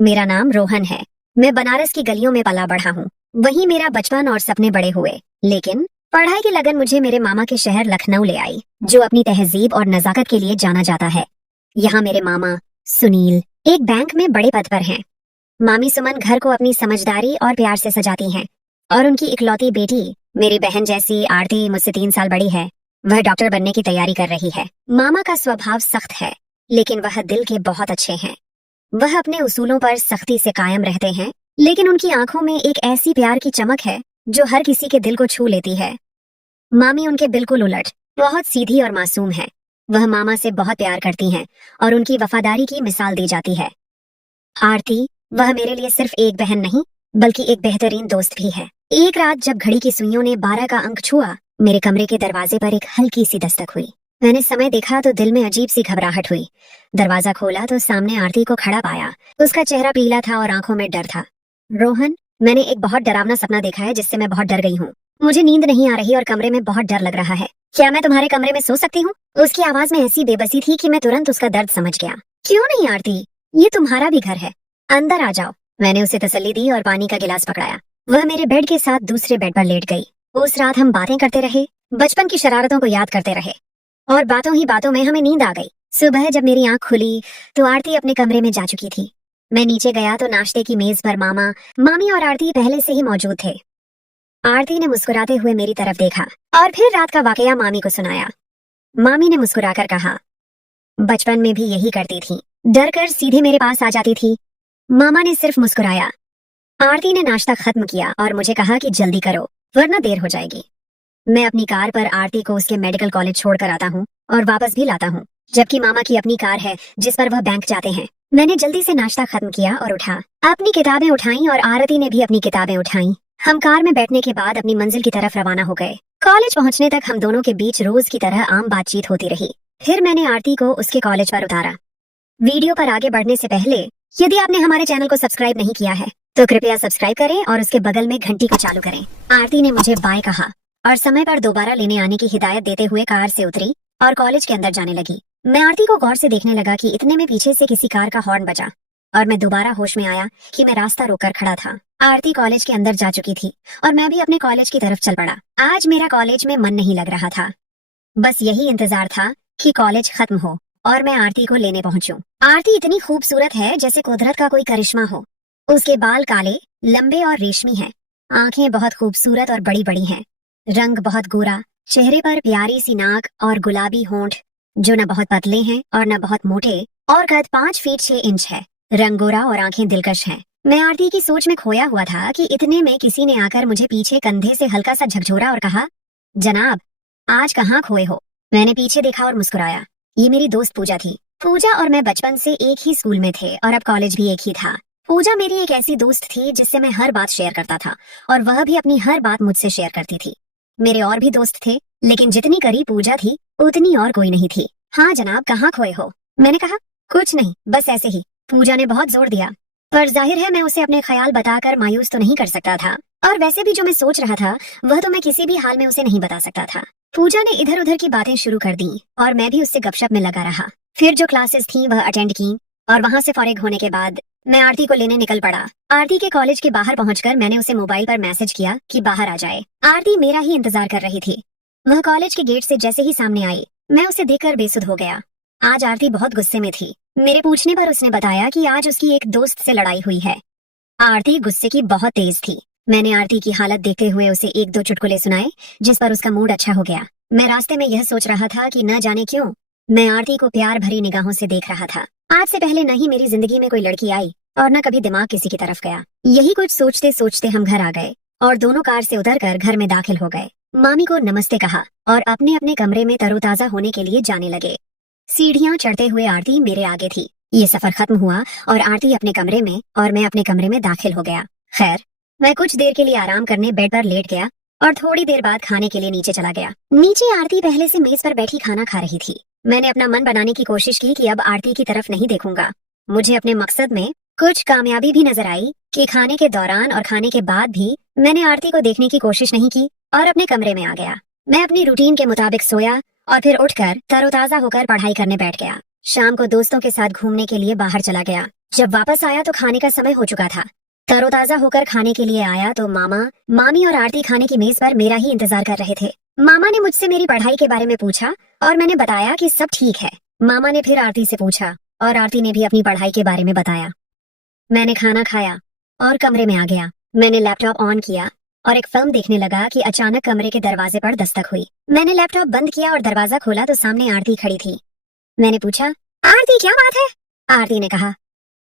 मेरा नाम रोहन है। मैं बनारस की गलियों में पला बढ़ा हूँ। वहीं मेरा बचपन और सपने बड़े हुए। लेकिन पढ़ाई की लगन मुझे मेरे मामा के शहर लखनऊ ले आई, जो अपनी तहजीब और नजाकत के लिए जाना जाता है। यहाँ मेरे मामा सुनील एक बैंक में बड़े पद पर हैं। मामी सुमन घर को अपनी समझदारी और प्यार से सजाती हैं। और उनकी इकलौती बेटी, मेरी बहन जैसी आरती, मुझसे 3 साल बड़ी है। वह डॉक्टर बनने की तैयारी कर रही है। मामा का स्वभाव सख्त है, लेकिन वह दिल के बहुत अच्छे हैं। वह अपने उसूलों पर सख्ती से कायम रहते हैं, लेकिन उनकी आंखों में एक ऐसी प्यार की चमक है जो हर किसी के दिल को छू लेती है। मामी उनके बिल्कुल उलट, बहुत सीधी और मासूम है। वह मामा से बहुत प्यार करती हैं और उनकी वफादारी की मिसाल दी जाती है। आरती, वह मेरे लिए सिर्फ एक बहन नहीं, बल्कि एक बेहतरीन दोस्त भी है। एक रात जब घड़ी की सुइयों ने 12 का अंक छुआ, मेरे कमरे के दरवाजे पर एक हल्की सी दस्तक हुई। मैंने समय देखा तो दिल में अजीब सी घबराहट हुई। दरवाजा खोला तो सामने आरती को खड़ा पाया। उसका चेहरा पीला था और आंखों में डर था। रोहन, मैंने एक बहुत डरावना सपना देखा है जिससे मैं बहुत डर गई हूँ। मुझे नींद नहीं आ रही और कमरे में बहुत डर लग रहा है। क्या मैं तुम्हारे कमरे में सो सकती हूँ? उसकी आवाज में ऐसी बेबसी थी कि मैं तुरंत उसका दर्द समझ गया। क्यों नहीं आरती, ये तुम्हारा भी घर है, अंदर आ जाओ। मैंने उसे तसल्ली दी और पानी का गिलास पकड़ाया। वह मेरे बेड के साथ दूसरे बेड पर लेट गई। उस रात हम बातें करते रहे, बचपन की शरारतों को याद करते रहे, और बातों ही बातों में हमें नींद आ गई। सुबह जब मेरी आंख खुली तो आरती अपने कमरे में जा चुकी थी। मैं नीचे गया तो नाश्ते की मेज पर मामा, मामी और आरती पहले से ही मौजूद थे। आरती ने मुस्कुराते हुए मेरी तरफ देखा और फिर रात का वाकया मामी को सुनाया। मामी ने मुस्कुराकर कहा, बचपन में भी यही करती थी, डर कर सीधे मेरे पास आ जाती थी। मामा ने सिर्फ मुस्कुराया। आरती ने नाश्ता खत्म किया और मुझे कहा कि जल्दी करो वरना देर हो जाएगी। मैं अपनी कार पर आरती को उसके मेडिकल कॉलेज छोड़कर आता हूँ और वापस भी लाता हूँ, जबकि मामा की अपनी कार है जिस पर वह बैंक जाते हैं। मैंने जल्दी से नाश्ता खत्म किया और उठा, अपनी किताबें उठाई और आरती ने भी अपनी किताबें उठाई। हम कार में बैठने के बाद अपनी मंजिल की तरफ रवाना हो गए। कॉलेज पहुंचने तक हम दोनों के बीच रोज की तरह आम बातचीत होती रही। फिर मैंने आरती को उसके कॉलेज पर उतारा। वीडियो पर आगे बढ़ने से पहले, यदि आपने हमारे चैनल को सब्सक्राइब नहीं किया है तो कृपया सब्सक्राइब करें और उसके बगल में घंटी को चालू करें। आरती ने मुझे बाय कहा और समय पर दोबारा लेने आने की हिदायत देते हुए कार से उतरी और कॉलेज के अंदर जाने लगी। मैं आरती को गौर से देखने लगा कि इतने में पीछे से किसी कार का हॉर्न बजा और मैं दोबारा होश में आया कि मैं रास्ता रोककर खड़ा था। आरती कॉलेज के अंदर जा चुकी थी और मैं भी अपने कॉलेज की तरफ चल पड़ा। आज मेरा कॉलेज में मन नहीं लग रहा था। बस यही इंतजार था कि कॉलेज खत्म हो और मैं आरती को लेने पहुंचूं। आरती इतनी खूबसूरत है जैसे कुदरत का कोई करिश्मा हो। उसके बाल काले, लंबे और रेशमी हैं। आंखें बहुत खूबसूरत और बड़ी बड़ी हैं। रंग बहुत गोरा, चेहरे पर प्यारी सी नाक और गुलाबी होंठ जो न बहुत पतले हैं और न बहुत मोटे, और कद 5 फीट 6 इंच है। रंग गोरा और आंखें दिलकश हैं। मैं आरती की सोच में खोया हुआ था कि इतने में किसी ने आकर मुझे पीछे कंधे से हल्का सा झकझोरा और कहा, जनाब, आज कहाँ खोए हो? मैंने पीछे देखा और मुस्कुराया। ये मेरी दोस्त पूजा थी। पूजा और मैं बचपन से एक ही स्कूल में थे और अब कॉलेज भी एक ही था। पूजा मेरी एक ऐसी दोस्त थी जिससे मैं हर बात शेयर करता था और वह भी अपनी हर बात मुझसे शेयर करती थी। मेरे और भी दोस्त थे, लेकिन जितनी करीब पूजा थी उतनी और कोई नहीं थी। हाँ जनाब, कहाँ खोए हो? मैंने कहा, कुछ नहीं, बस ऐसे ही। पूजा ने बहुत जोर दिया, पर जाहिर है मैं उसे अपने ख्याल बताकर मायूस तो नहीं कर सकता था, और वैसे भी जो मैं सोच रहा था वह तो मैं किसी भी हाल में उसे नहीं बता सकता था। पूजा ने इधर उधर की बातें शुरू कर दी और मैं भी उससे गपशप में लगा रहा। फिर जो क्लासेस थी वह अटेंड की और वहां से फारिग होने के बाद मैं आरती को लेने निकल पड़ा। आरती के कॉलेज के बाहर पहुंचकर मैंने उसे मोबाइल पर मैसेज किया कि बाहर आ जाए। आरती मेरा ही इंतजार कर रही थी। वह कॉलेज के गेट से जैसे ही सामने आई, मैं उसे देखकर बेसुध हो गया। आज आरती बहुत गुस्से में थी। मेरे पूछने पर उसने बताया कि आज उसकी एक दोस्त से लड़ाई हुई है। आरती गुस्से की बहुत तेज थी। मैंने आरती की हालत देखते हुए उसे 1-2 चुटकुले सुनाए, जिस पर उसका मूड अच्छा हो गया। मैं रास्ते में यह सोच रहा था कि न जाने क्यों मैं आरती को प्यार भरी निगाहों से देख रहा था। आज से पहले न ही मेरी जिंदगी में कोई लड़की आई और न कभी दिमाग किसी की तरफ गया। यही कुछ सोचते सोचते हम घर आ गए और दोनों कार से उतरकर घर में दाखिल हो गए। मामी को नमस्ते कहा और अपने अपने कमरे में तरोताजा होने के लिए जाने लगे। सीढ़ियां चढ़ते हुए आरती मेरे आगे थी। ये सफर खत्म हुआ और आरती अपने कमरे में और मैं अपने कमरे में दाखिल हो गया। खैर, मैं कुछ देर के लिए आराम करने बेड पर लेट गया और थोड़ी देर बाद खाने के लिए नीचे चला गया। नीचे आरती पहले से मेज पर बैठी खाना खा रही थी। मैंने अपना मन बनाने की कोशिश की कि अब आरती की तरफ नहीं देखूंगा। मुझे अपने मकसद में कुछ कामयाबी भी नजर आई कि खाने के दौरान और खाने के बाद भी मैंने आरती को देखने की कोशिश नहीं की और अपने कमरे में आ गया। मैं अपनी रूटीन के मुताबिक सोया और फिर उठकर तरोताजा होकर पढ़ाई करने बैठ गया। शाम को दोस्तों के साथ घूमने के लिए बाहर चला गया। जब वापस आया तो खाने का समय हो चुका था। तरोताजा होकर खाने के लिए आया तो मामा, मामी और आरती खाने की मेज पर मेरा ही इंतजार कर रहे थे। मामा ने मुझसे मेरी पढ़ाई के बारे में पूछा और मैंने बताया कि सब ठीक है। मामा ने फिर आरती से पूछा और आरती ने भी अपनी पढ़ाई के बारे में बताया। मैंने खाना खाया और कमरे में आ गया। मैंने लैपटॉप ऑन किया और एक फिल्म देखने लगा कि अचानक कमरे के दरवाजे पर दस्तक हुई। मैंने लैपटॉप बंद किया और दरवाजा खोला तो सामने आरती खड़ी थी। मैंने पूछा, आरती क्या बात है? आरती ने कहा,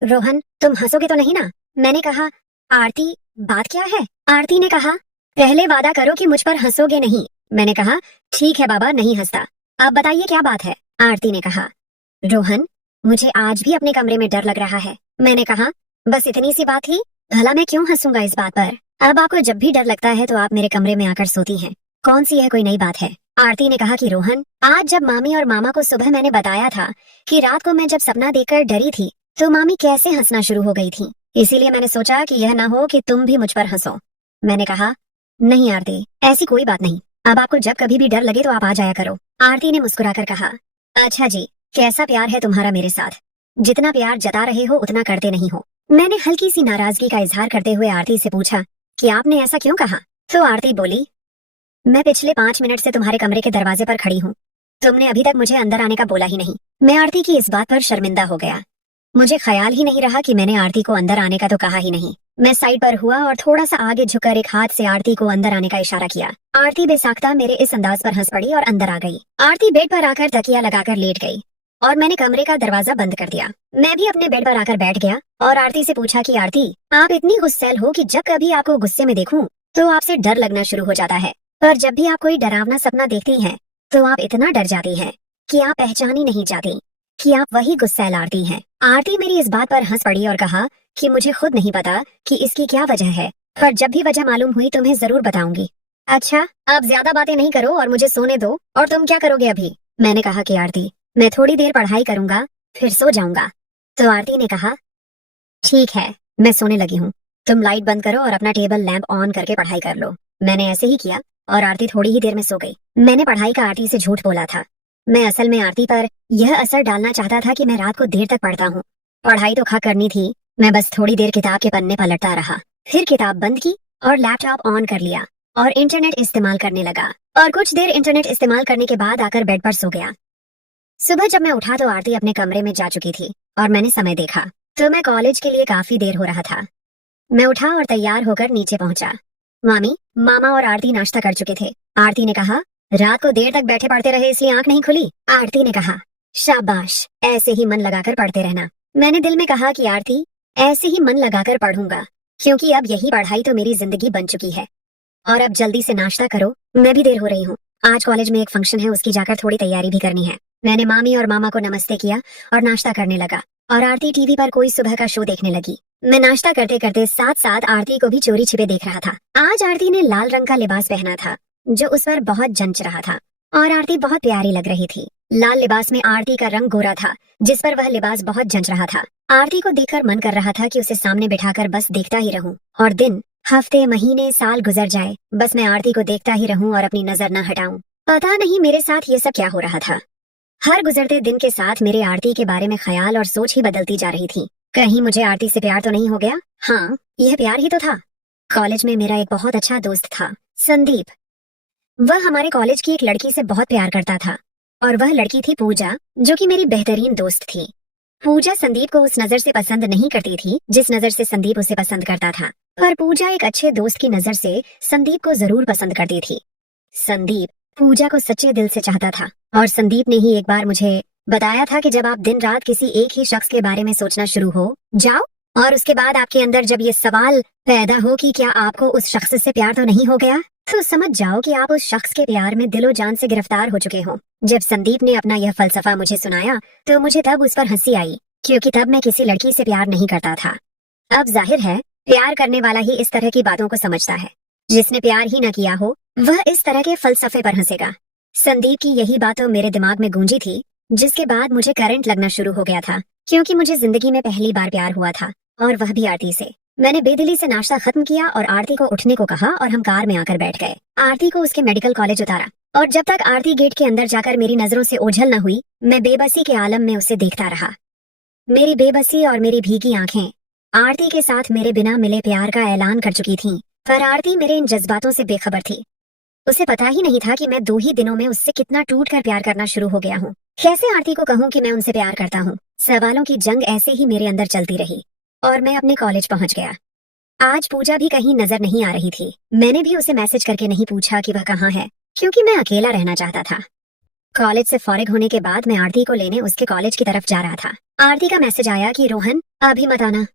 रोहन तुम हंसोगे तो नहीं ना? मैंने कहा, आरती बात क्या है? आरती ने कहा, पहले वादा करो कि मुझ पर हंसोगे नहीं। मैंने कहा, ठीक है बाबा, नहीं हंसता। आप बताइए क्या बात है? आरती ने कहा, रोहन मुझे आज भी अपने कमरे में डर लग रहा है। मैंने कहा, बस इतनी सी बात ही, भला मैं क्यों हंसूंगा इस बात पर? अब आपको जब भी डर लगता है तो आप मेरे कमरे में आकर सोती हैं। कौन सी है कोई नई बात है? आरती ने कहा कि रोहन, आज जब मामी और मामा को सुबह मैंने बताया था कि रात को मैं जब सपना देखकर डरी थी तो मामी कैसे हंसना शुरू हो गई थी, इसीलिए मैंने सोचा कि यह ना हो कि तुम भी मुझ पर हंसो। मैंने कहा, नहीं आरती, ऐसी कोई बात नहीं। अब आपको जब कभी भी डर लगे तो आप आ जाया करो। आरती ने मुस्कुराकर कहा, अच्छा जी, कैसा प्यार है तुम्हारा मेरे साथ? जितना प्यार जता रहे हो उतना करते नहीं हो। मैंने हल्की सी नाराजगी का इजहार करते हुए आरती से पूछा कि आपने ऐसा क्यों कहा? तो आरती बोली, मैं पिछले 5 मिनट से तुम्हारे कमरे के दरवाजे पर खड़ी हूँ। तुमने अभी तक मुझे अंदर आने का बोला ही नहीं। मैं आरती की इस बात पर शर्मिंदा हो गया। मुझे ख्याल ही नहीं रहा कि मैंने आरती को अंदर आने का तो कहा ही नहीं। मैं साइड पर हुआ और थोड़ा सा आगे झुककर एक हाथ से आरती को अंदर आने का इशारा किया। आरती बेसाख्ता मेरे इस अंदाज पर हंस पड़ी और अंदर आ गई। आरती बेड पर आकर तकिया लगाकर लेट गई और मैंने कमरे का दरवाजा बंद कर दिया। मैं भी अपने बेड पर आकर बैठ गया और आरती से पूछा कि आरती, आप इतनी गुस्सैल हो कि जब कभी आपको गुस्से में देखूं तो आपसे डर लगना शुरू हो जाता है, पर जब भी आप कोई डरावना सपना देखती हैं तो आप इतना डर जाती हैं कि आप पहचानी नहीं जाती कि आप वही गुस्सैल आरती हैं। आरती मेरी इस बात पर हंस पड़ी और कहा कि मुझे खुद नहीं पता कि इसकी क्या वजह है, पर जब भी वजह मालूम हुई तुम्हें जरूर बताऊंगी। अच्छा, आप ज्यादा बातें नहीं करो और मुझे सोने दो। और तुम क्या करोगे अभी? मैंने कहा कि आरती, मैं थोड़ी देर पढ़ाई करूंगा फिर सो जाऊंगा। तो आरती ने कहा, ठीक है, मैं सोने लगी हूँ। तुम लाइट बंद करो और अपना टेबल लैंप ऑन करके पढ़ाई कर लो। मैंने ऐसे ही किया और आरती थोड़ी ही देर में सो गई। मैंने पढ़ाई का आरती से झूठ बोला था। मैं असल में आरती पर यह असर डालना चाहता था कि मैं रात को देर तक पढ़ता हूँ। पढ़ाई तो खा करनी थी, मैं बस थोड़ी देर किताब के पन्ने पलटता रहा, फिर किताब बंद की और लैपटॉप ऑन कर लिया और इंटरनेट इस्तेमाल करने लगा और कुछ देर इंटरनेट इस्तेमाल करने के बाद आकर बेड पर सो गया। सुबह जब मैं उठा तो आरती अपने कमरे में जा चुकी थी और मैंने समय देखा तो मैं कॉलेज के लिए काफी देर हो रहा था। मैं उठा और तैयार होकर नीचे पहुंचा। मामी, मामा और आरती नाश्ता कर चुके थे। आरती ने कहा, रात को देर तक बैठे पढ़ते रहे इसलिए आंख नहीं खुली? आरती ने कहा, शाबाश, ऐसे ही मन लगाकर पढ़ते रहना। मैंने दिल में कहा कि आरती, ऐसे ही मन लगाकर पढ़ूंगा, क्योंकि अब यही पढ़ाई तो मेरी जिंदगी बन चुकी है। और अब जल्दी से नाश्ता करो, मैं भी देर हो रही हूँ। आज कॉलेज में एक फंक्शन है, उसकी जाकर थोड़ी तैयारी भी करनी है। मैंने मामी और मामा को नमस्ते किया और नाश्ता करने लगा और आरती टीवी पर कोई सुबह का शो देखने लगी। मैं नाश्ता करते करते साथ साथ आरती को भी चोरी छिपे देख रहा था। आज आरती ने लाल रंग का लिबास पहना था जो उस पर बहुत जंच रहा था और आरती बहुत प्यारी लग रही थी। लाल लिबास में आरती का रंग गोरा था जिस पर वह लिबास बहुत जंच रहा था। आरती को देखकर मन कर रहा था कि उसे सामने बिठाकर बस देखता ही रहूं और दिन, हफ्ते, महीने, साल गुजर जाए, बस मैं आरती को देखता ही रहूं और अपनी नजर न हटाऊं। पता नहीं मेरे साथ ये सब क्या हो रहा था। हर गुजरते दिन के साथ मेरे आरती के बारे में ख्याल और सोच ही बदलती जा रही थी। कहीं मुझे आरती से प्यार तो नहीं हो गया? हाँ, यह प्यार ही तो था। कॉलेज में मेरा एक बहुत अच्छा दोस्त था, संदीप। वह हमारे कॉलेज की एक लड़की से बहुत प्यार करता था और वह लड़की थी पूजा, जो कि मेरी बेहतरीन दोस्त थी। पूजा संदीप को उस नजर से पसंद नहीं करती थी जिस नजर से संदीप उसे पसंद करता था, पर पूजा एक अच्छे दोस्त की नजर से संदीप को जरूर पसंद करती थी। संदीप पूजा को सच्चे दिल से चाहता था और संदीप ने ही एक बार मुझे बताया था कि जब आप दिन रात किसी एक ही शख्स के बारे में सोचना शुरू हो जाओ और उसके बाद आपके अंदर जब ये सवाल पैदा हो कि क्या आपको उस शख्स से प्यार तो नहीं हो गया, तो समझ जाओ कि आप उस शख्स के प्यार में दिलो जान से गिरफ्तार हो चुके हो। जब संदीप ने अपना यह फलसफा मुझे सुनाया तो मुझे तब उस पर हंसी आई, क्योंकि तब मैं किसी लड़की से प्यार नहीं करता था। अब जाहिर है प्यार करने वाला ही इस तरह की बातों को समझता है। जिसने प्यार ही न किया हो वह इस तरह के फलसफे पर हंसेगा। संदीप की यही बातों मेरे दिमाग में गूंजी थी, जिसके बाद मुझे करंट लगना शुरू हो गया था, क्योंकि मुझे जिंदगी में पहली बार प्यार हुआ था और वह भी आरती से। मैंने बेदिली से नाश्ता खत्म किया और आरती को उठने को कहा और हम कार में आकर बैठ गए। आरती को उसके मेडिकल कॉलेज उतारा और जब तक आरती गेट के अंदर जाकर मेरी नजरों से ओझल न हुई, मैं बेबसी के आलम में उसे देखता रहा। मेरी बेबसी और मेरी भीगी आंखें आरती के साथ मेरे बिना मिले प्यार का ऐलान कर चुकी थीं, पर आरती मेरे इन जज्बातों से बेखबर थी। उसे पता ही नहीं था कि मैं 2 ही दिनों में उससे कितना टूट कर प्यार करना शुरू हो गया हूँ। कैसे आरती को कहूँ कि मैं उनसे प्यार करता हूँ? सवालों की जंग ऐसे ही मेरे अंदर चलती रही और मैं अपने कॉलेज पहुंच गया। आज पूजा भी कहीं नजर नहीं आ रही थी। मैंने भी उसे मैसेज करके नहीं पूछा कि वह कहाँ है, क्योंकि मैं अकेला रहना चाहता था। कॉलेज से फारिग होने के बाद मैं आरती को लेने उसके कॉलेज की तरफ जा रहा था। आरती का मैसेज आया कि रोहन अभी मत आना,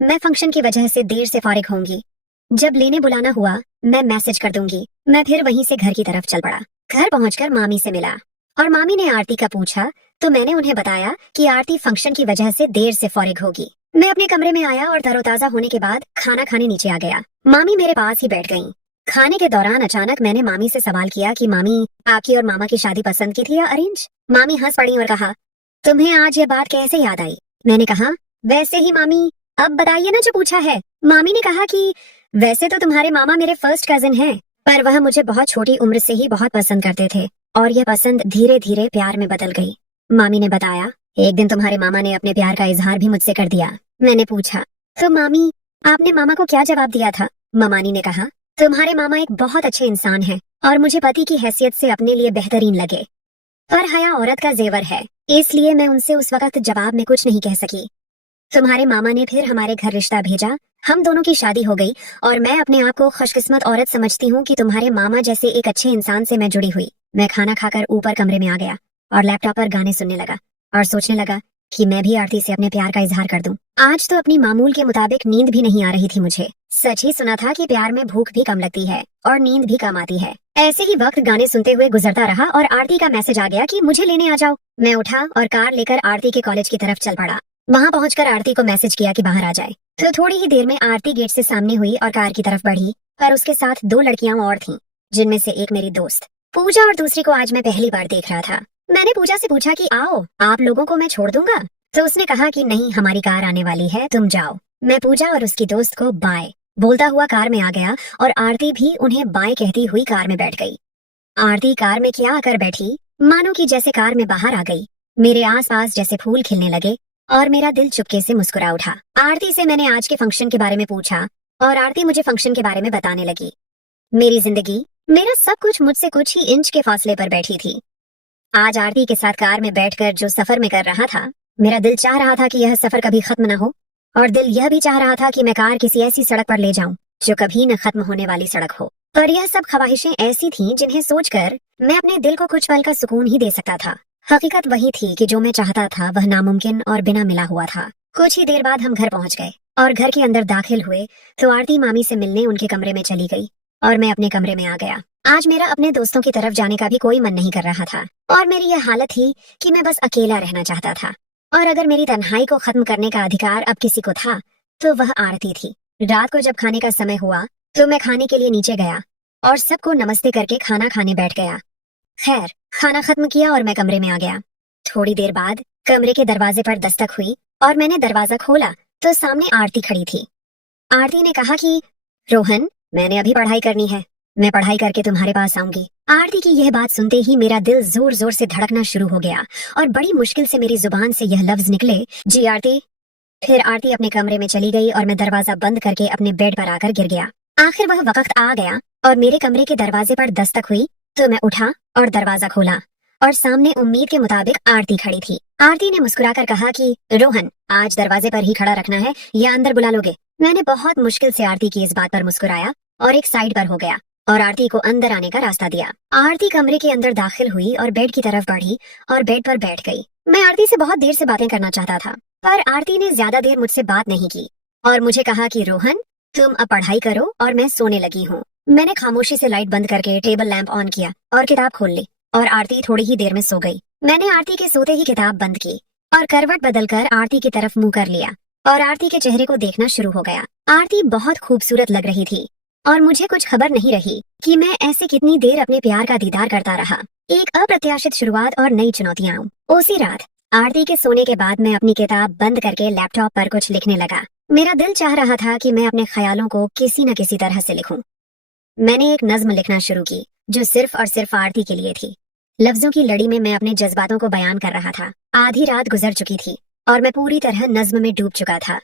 मैं फंक्शन की वजह से देर से फारिग होंगी। जब लेने बुलाना हुआ मैं मैसेज कर दूंगी। मैं फिर वहीं से घर की तरफ चल पड़ा। घर पहुंचकर मामी से मिला और मामी ने आरती का पूछा तो मैंने उन्हें बताया कि आरती फंक्शन की वजह से देर से फारिग होगी। मैं अपने कमरे में आया और तरोताजा होने के बाद खाना खाने नीचे आ गया। मामी मेरे पास ही बैठ गईं। खाने के दौरान अचानक मैंने मामी से सवाल किया कि मामी, आपकी और मामा की शादी पसंद की थी या अरेंज? मामी हंस पड़ी और कहा, तुम्हें आज ये बात कैसे याद आई? मैंने कहा, वैसे ही मामी, अब बताइए ना जो पूछा है। मामी ने कहा कि वैसे तो तुम्हारे मामा मेरे फर्स्ट कजिन हैं, पर वह मुझे बहुत छोटी उम्र से ही बहुत पसंद करते थे और यह पसंद धीरे धीरे प्यार में बदल गई। मामी ने बताया, एक दिन तुम्हारे मामा ने अपने प्यार का इजहार भी मुझसे कर दिया। मैंने पूछा, तो मामी आपने मामा को क्या जवाब दिया था? ममानी ने कहा, तुम्हारे मामा एक बहुत अच्छे इंसान हैं और मुझे पति की हैसियत से अपने लिए बेहतरीन लगे, पर हया औरत का जेवर है, इसलिए मैं उनसे उस वक्त जवाब में कुछ नहीं कह सकी। तुम्हारे मामा ने फिर हमारे घर रिश्ता भेजा, हम दोनों की शादी हो गई और मैं अपने आप को खुशकिस्मत औरत समझती हूँ कि तुम्हारे मामा जैसे एक अच्छे इंसान से मैं जुड़ी हुई। मैं खाना खाकर ऊपर कमरे में आ गया और लैपटॉप पर गाने सुनने लगा और सोचने लगा कि मैं भी आरती से अपने प्यार का इजहार कर दूं। आज तो अपनी मामूल के मुताबिक नींद भी नहीं आ रही थी मुझे। सच ही सुना था कि प्यार में भूख भी कम लगती है और नींद भी कम आती है। ऐसे ही वक्त गाने सुनते हुए गुजरता रहा और आरती का मैसेज आ गया कि मुझे लेने आ जाओ। मैं उठा और कार लेकर आरती के कॉलेज की तरफ चल पड़ा। वहाँ पहुंचकर आरती को मैसेज किया कि बाहर आ जाए, तो थोड़ी ही देर में आरती गेट से सामने हुई और कार की तरफ बढ़ी, पर उसके साथ 2 लड़कियां और थीं, जिनमें से एक मेरी दोस्त पूजा और दूसरी को आज मैं पहली बार देख रहा था। मैंने पूजा से पूछा कि आओ, आप लोगों को मैं छोड़ दूंगा, तो उसने कहा कि नहीं, हमारी कार आने वाली है, तुम जाओ। मैं पूजा और उसकी दोस्त को बाय बोलता हुआ कार में आ गया और आरती भी उन्हें बाय कहती हुई कार में बैठ गई। आरती कार में क्या आकर बैठी, मानो कि जैसे कार में बाहर आ गई। मेरे आसपास जैसे फूल खिलने लगे और मेरा दिल चुपके से मुस्कुरा उठा। आरती से मैंने आज के फंक्शन के बारे में पूछा और आरती मुझे फंक्शन के बारे में बताने लगी। मेरी जिंदगी, मेरा सब कुछ मुझसे कुछ ही इंच के फासले पर बैठी थी। आज आरती के साथ कार में बैठकर जो सफर में कर रहा था, मेरा दिल चाह रहा था कि यह सफर कभी खत्म न हो, और दिल यह भी चाह रहा था कि मैं कार किसी ऐसी सड़क पर ले जाऊं जो कभी न खत्म होने वाली सड़क हो। पर यह सब ख्वाहिशें ऐसी थीं जिन्हें सोचकर मैं अपने दिल को कुछ पल का सुकून ही दे सकता था। हकीकत वही थी कि जो मैं चाहता था वह नामुमकिन और बिना मिला हुआ था। कुछ ही देर बाद हम घर पहुंच गए और घर के अंदर दाखिल हुए तो आरती मामी से मिलने उनके कमरे में चली गई और मैं अपने कमरे में आ गया। आज मेरा अपने दोस्तों की तरफ जाने का भी कोई मन नहीं कर रहा था और मेरी यह हालत थी कि मैं बस अकेला रहना चाहता था, और अगर मेरी तन्हाई को खत्म करने का अधिकार अब किसी को था तो वह आरती थी। रात को जब खाने का समय हुआ तो मैं खाने के लिए नीचे गया और सबको नमस्ते करके खाना खाने बैठ गया। खैर, खाना खत्म किया और मैं कमरे में आ गया। थोड़ी देर बाद कमरे के दरवाजे पर दस्तक हुई और मैंने दरवाजा खोला तो सामने आरती खड़ी थी। आरती ने कहा कि रोहन, मैंने अभी पढ़ाई करनी है, मैं पढ़ाई करके तुम्हारे पास आऊंगी। आरती की यह बात सुनते ही मेरा दिल जोर जोर से धड़कना शुरू हो गया और बड़ी मुश्किल से मेरी जुबान से यह लफ्ज निकले, जी आरती। फिर आरती अपने कमरे में चली गई और मैं दरवाजा बंद करके अपने बेड पर आकर गिर गया। आखिर वह वक्त आ गया और मेरे कमरे के दरवाजे पर दस्तक हुई तो मैं उठा और दरवाजा खोला और सामने उम्मीद के मुताबिक आरती खड़ी थी। आरती ने मुस्कुराकर कहा कि रोहन, आज दरवाजे पर ही खड़ा रखना है या अंदर बुला लोगे? मैंने बहुत मुश्किल से आरती की इस बात पर मुस्कुराया और एक साइड पर हो गया और आरती को अंदर आने का रास्ता दिया। आरती कमरे के अंदर दाखिल हुई और बेड की तरफ बढ़ी और बेड पर बैठ गई। मैं आरती से बहुत देर से बातें करना चाहता था, पर आरती ने ज्यादा देर मुझसे बात नहीं की और मुझे कहा कि रोहन, तुम अब पढ़ाई करो और मैं सोने लगी हूँ। मैंने खामोशी से लाइट बंद करके टेबल लैंप ऑन किया और किताब खोल ली और आरती थोड़ी ही देर में सो गई। मैंने आरती के सोते ही किताब बंद की और करवट बदलकर आरती की तरफ मुंह कर लिया और आरती के चेहरे को देखना शुरू हो गया। आरती बहुत खूबसूरत लग रही थी और मुझे कुछ खबर नहीं रही कि मैं ऐसे कितनी देर अपने प्यार का दीदार करता रहा। एक अप्रत्याशित शुरुआत और नई चुनौतियां। उसी रात आरती के सोने के बाद मैं अपनी किताब बंद करके लैपटॉप पर कुछ लिखने लगा। मेरा दिल चाह रहा था कि मैं अपने ख्यालों को किसी न किसी तरह से लिखूं। मैंने एक नज्म लिखना शुरू की जो सिर्फ और सिर्फ आरती के लिए थी। लफ्जों की लड़ी में मैं अपने जज्बातों को बयान कर रहा था। आधी रात गुजर चुकी थी और मैं पूरी तरह नज्म में डूब चुका था।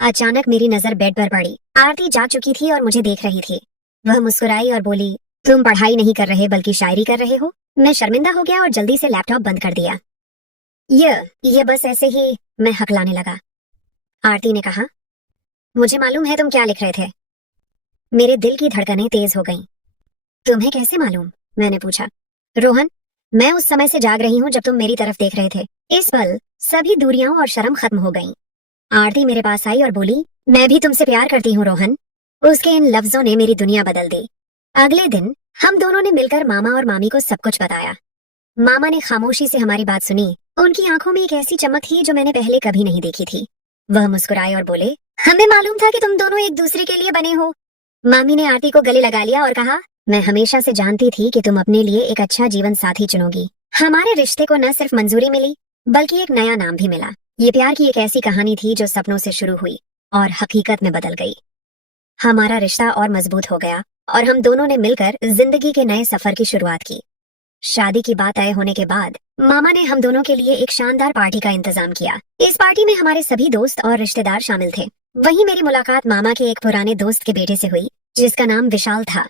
अचानक मेरी नजर बेड पर पड़ी। आरती जाग चुकी थी और मुझे देख रही थी। वह मुस्कुराई और बोली, तुम पढ़ाई नहीं कर रहे बल्कि शायरी कर रहे हो। मैं शर्मिंदा हो गया और जल्दी से लैपटॉप बंद कर दिया। ये बस ऐसे ही। मैं हकलाने लगा। आरती ने कहा, मुझे मालूम है तुम क्या लिख रहे थे। मेरे दिल की धड़कनें तेज हो गईं। तुम्हें कैसे मालूम? मैंने पूछा। रोहन, मैं उस समय से जाग रही हूँ जब तुम मेरी तरफ देख रहे थे। इस पल सभी दूरियां और शर्म खत्म हो गईं। आरती मेरे पास आई और बोली, मैं भी तुमसे प्यार करती हूँ रोहन। उसके इन लफ्जों ने मेरी दुनिया बदल दी। अगले दिन हम दोनों ने मिलकर मामा और मामी को सब कुछ बताया। मामा ने खामोशी से हमारी बात सुनी। उनकी आंखों में एक ऐसी चमक थी जो मैंने पहले कभी नहीं देखी थी। वह मुस्कुराए और बोले, हमें मालूम था कि तुम दोनों एक दूसरे के लिए बने हो। मामी ने आरती को गले लगा लिया और कहा, मैं हमेशा से जानती थी कि तुम अपने लिए एक अच्छा जीवन साथी चुनोगी। हमारे रिश्ते को न सिर्फ मंजूरी मिली बल्कि एक नया नाम भी मिला। ये प्यार की एक ऐसी कहानी थी जो सपनों से शुरू हुई और हकीकत में बदल गई। हमारा रिश्ता और मजबूत हो गया और हम दोनों ने मिलकर जिंदगी के नए सफर की शुरुआत की। शादी की बात तय होने के बाद मामा ने हम दोनों के लिए एक शानदार पार्टी का इंतजाम किया। इस पार्टी में हमारे सभी दोस्त और रिश्तेदार शामिल थे। वहीं मेरी मुलाकात मामा के एक पुराने दोस्त के बेटे से हुई जिसका नाम विशाल था।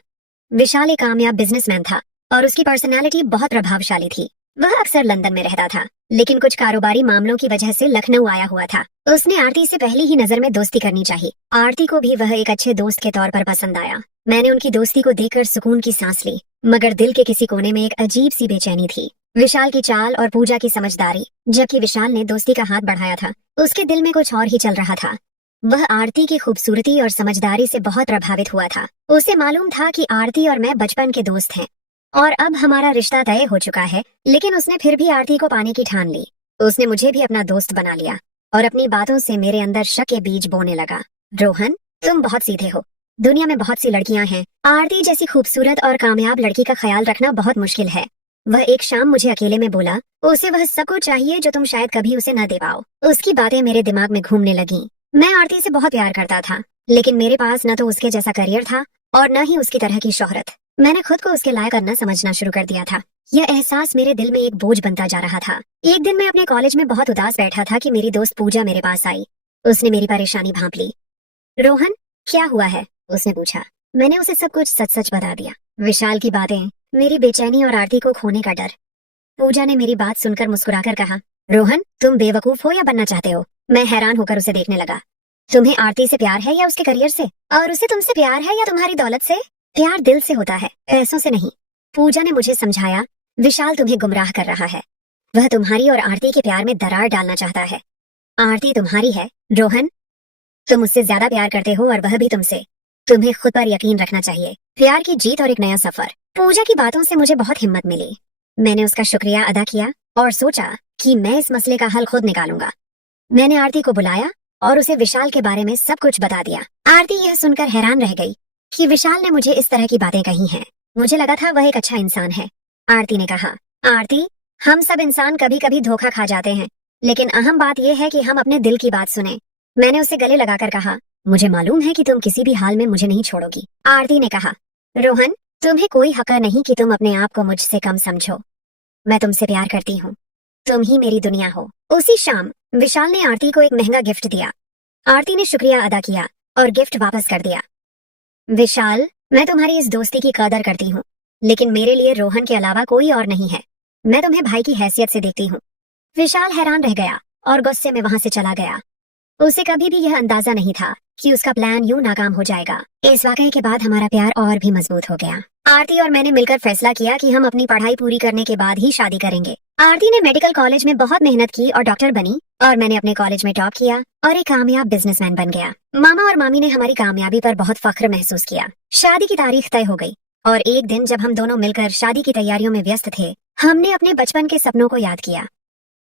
विशाल एक कामयाब बिजनेसमैन था और उसकी पर्सनैलिटी बहुत प्रभावशाली थी। वह अक्सर लंदन में रहता था, लेकिन कुछ कारोबारी मामलों की वजह से लखनऊ आया हुआ था। उसने आरती से पहली ही नजर में दोस्ती करनी चाहिए। आरती को भी वह एक अच्छे दोस्त के तौर पर पसंद आया। मैंने उनकी दोस्ती को देखकर सुकून की सांस ली, मगर दिल के किसी कोने में एक अजीब सी बेचैनी थी। विशाल की चाल और पूजा की समझदारी। जबकि विशाल ने दोस्ती का हाथ बढ़ाया था, उसके दिल में कुछ और ही चल रहा था। वह आरती की खूबसूरती और समझदारी से बहुत प्रभावित हुआ था। उसे मालूम था कि आरती और मैं बचपन के दोस्त हैं और अब हमारा रिश्ता तय हो चुका है, लेकिन उसने फिर भी आरती को पाने की ठान ली। उसने मुझे भी अपना दोस्त बना लिया और अपनी बातों से मेरे अंदर शक के बीज बोने लगा। रोहन, तुम बहुत सीधे हो। दुनिया में बहुत सी लड़कियां हैं, आरती जैसी खूबसूरत और कामयाब लड़की का ख्याल रखना बहुत मुश्किल है। वह एक शाम मुझे अकेले में बोला, उसे वह सब कुछ चाहिए जो तुम शायद कभी उसे न दे पाओ। उसकी बातें मेरे दिमाग में घूमने लगीं। मैं आरती से बहुत प्यार करता था, लेकिन मेरे पास न तो उसके जैसा करियर था और न ही उसकी तरह की शोहरत। मैंने खुद को उसके लायक करना समझना शुरू कर दिया था। यह एहसास मेरे दिल में एक बोझ बनता जा रहा था। एक दिन मैं अपने कॉलेज में बहुत उदास बैठा था कि मेरी दोस्त पूजा मेरे पास आई। उसने मेरी परेशानी भांप ली। रोहन, क्या हुआ है? उसने पूछा। मैंने उसे सब कुछ सच सच बता दिया। विशाल की बातें, मेरी बेचैनी और आरती को खोने का डर। पूजा ने मेरी बात सुनकर मुस्कुराकर कहा, रोहन, तुम बेवकूफ हो या बनना चाहते हो? मैं हैरान होकर उसे देखने लगा। तुम्हें आरती से प्यार है या उसके करियर से? और उसे तुमसे प्यार है या तुम्हारी दौलत से? प्यार दिल से होता है, पैसों से नहीं। पूजा ने मुझे समझाया, विशाल तुम्हें गुमराह कर रहा है। वह तुम्हारी और आरती के प्यार में दरार डालना चाहता है। आरती तुम्हारी है रोहन, तुम उससे ज्यादा प्यार करते हो और वह भी तुमसे। तुम्हें खुद पर यकीन रखना चाहिए। प्यार की जीत और एक नया सफर। पूजा की बातों से मुझे बहुत हिम्मत मिली। मैंने उसका शुक्रिया अदा किया और सोचा कि मैं इस मसले का हल खुद निकालूंगा। मैंने आरती को बुलाया और उसे विशाल के बारे में सब कुछ बता दिया। आरती यह सुनकर हैरान रह गई कि विशाल ने मुझे इस तरह की बातें कही हैं। मुझे लगा था वह एक अच्छा इंसान है। आरती ने कहा, आरती, हम सब इंसान कभी कभी धोखा खा जाते हैं, लेकिन अहम बात यह है कि हम अपने दिल की बात सुने। मैंने उसे गले लगाकर कहा, मुझे मालूम है कि तुम किसी भी हाल में मुझे नहीं छोड़ोगी। आरती ने कहा, रोहन, तुम्हें कोई हक नहीं कि तुम अपने आप को मुझसे कम समझो। मैं तुमसे प्यार करती हूँ। तुम ही मेरी दुनिया हो। उसी शाम विशाल ने आरती को एक महंगा गिफ्ट दिया। आरती ने शुक्रिया अदा किया और गिफ्ट वापस कर दिया। विशाल, मैं तुम्हारी इस दोस्ती की कदर करती हूँ, लेकिन मेरे लिए रोहन के अलावा कोई और नहीं है। मैं तुम्हें भाई की हैसियत से देखती हूँ। विशाल हैरान रह गया और गुस्से में वहां से चला गया। उसे कभी भी यह अंदाजा नहीं था कि उसका प्लान यूं नाकाम हो जाएगा। इस वाकये के बाद हमारा प्यार और भी मजबूत हो गया। आरती और मैंने मिलकर फैसला किया कि हम अपनी पढ़ाई पूरी करने के बाद ही शादी करेंगे। आरती ने मेडिकल कॉलेज में बहुत मेहनत की और डॉक्टर बनी, और मैंने अपने कॉलेज में टॉप किया और एक कामयाब बिजनेसमैन बन गया। मामा और मामी ने हमारी कामयाबी पर बहुत फख्र महसूस किया। शादी की तारीख तय हो गई और एक दिन जब हम दोनों मिलकर शादी की तैयारियों में व्यस्त थे, हमने अपने बचपन के सपनों को याद किया।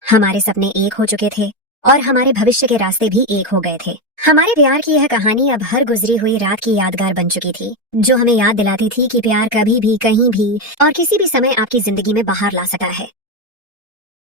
हमारे सपने एक हो चुके थे और हमारे भविष्य के रास्ते भी एक हो गए थे। हमारे प्यार की यह कहानी अब हर गुजरी हुई रात की यादगार बन चुकी थी, जो हमें याद दिलाती थी कि प्यार कभी भी, कहीं भी और किसी भी समय आपकी जिंदगी में बाहर ला सकता है।